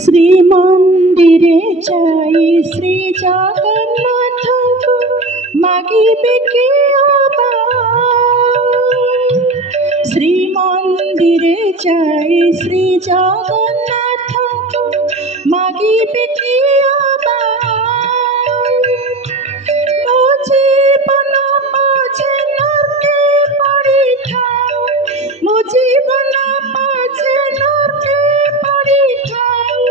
শ্রীমন্দিরে যাই শ্রী জগন্নাথଙ୍କୁ মাগিবে কে শ্রীমন্দিরে যাই শ্রী জগন্নাথଙ୍କୁ মাগিবে কে ମୋ ଜୀବନ ପଛେ ନର୍କେ ପଡ଼ିଥାଉ ମୋ ଜୀବନ ପଛେ ନର୍କେ ପଡ଼ିଥାଉ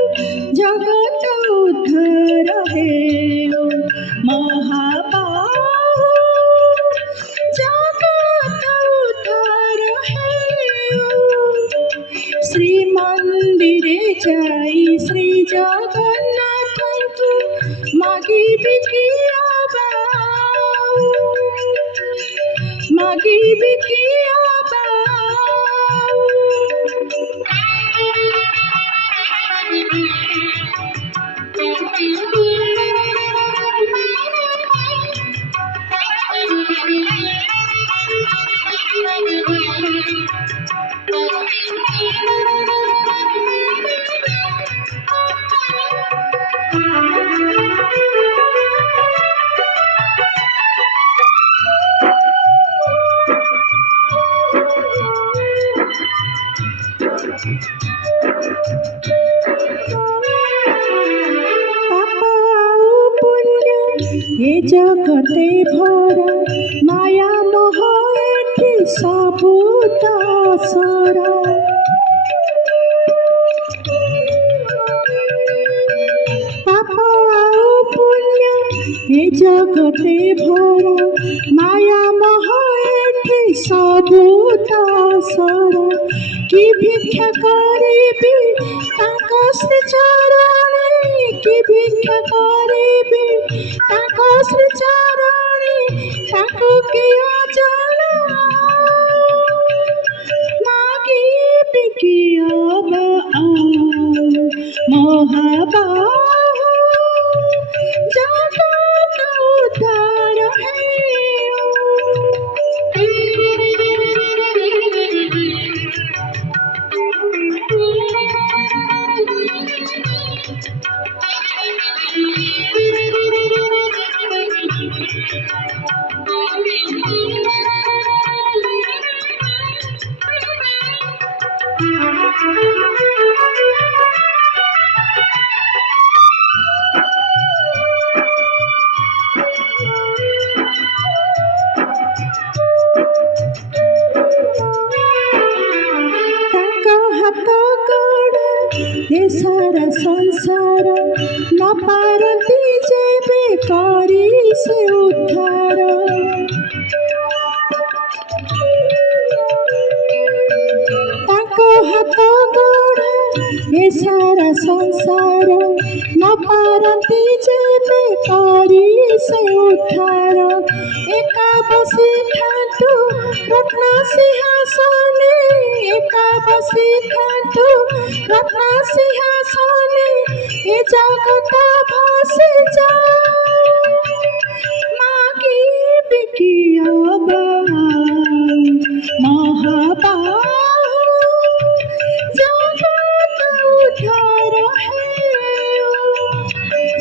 ଜଗତ ଉଦ୍ଧାର ହେଉ ମହାବାହୁ ଜଗତ ଉଦ୍ଧାର ହେଉ ଶ୍ରୀମନ୍ଦିରେ ଯାଇ ଶ୍ରୀ ଜଗନ୍ନାଥଙ୍କୁ ମାଗିବି କି মাগিবি কি এ জগতে ভরা মায়া মোহ এটি সবু দাসরা পাপ আউ পুণ্য এ জগতে ভরা মায়া মোহ এটি সবু দাসরা কি ভিক্ষা করিবি তাঙ্ক শ্রী চরণে কি ভিক্ষা করিবি তাঙ্ক শ্রী চরণে তাଙ୍କୁ কিয় জানা মাগিবি কিয় মহাবাহু জগত উদ্ধার হেউ सारा संसार न पारती जेबे करी से उद्धार ताको हाथ गोड़ ए सारा संसार न पारती जेबे करी से उद्धार एका बसी खातु रत्न सिंहासने एका बसी खातु रत्न सिंहासने ए जगत भासी जा मागिबि कि महाबाहु जगत उद्धार हेउ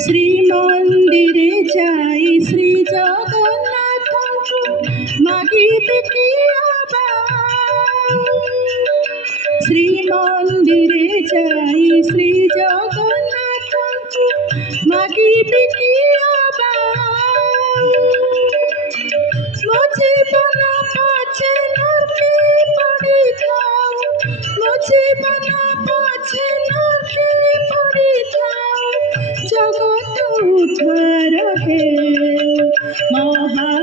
श्रीमंदिरे जाई श्री जगन्नाथଙ୍କୁ मागिबि कि শ্রীমন্দিরে যাই শ্রী জগন্নাথଙ୍କୁ মাগিবি কি ମୋ ଜୀବନ ପଛେ ନର୍କେ ପଡ଼ିଥାଉ ମୋ ଜୀବନ ପଛେ ନର୍କେ ପଡ଼ିଥାଉ ଜଗତ ଉଦ୍ଧାର ହେଉ ମହା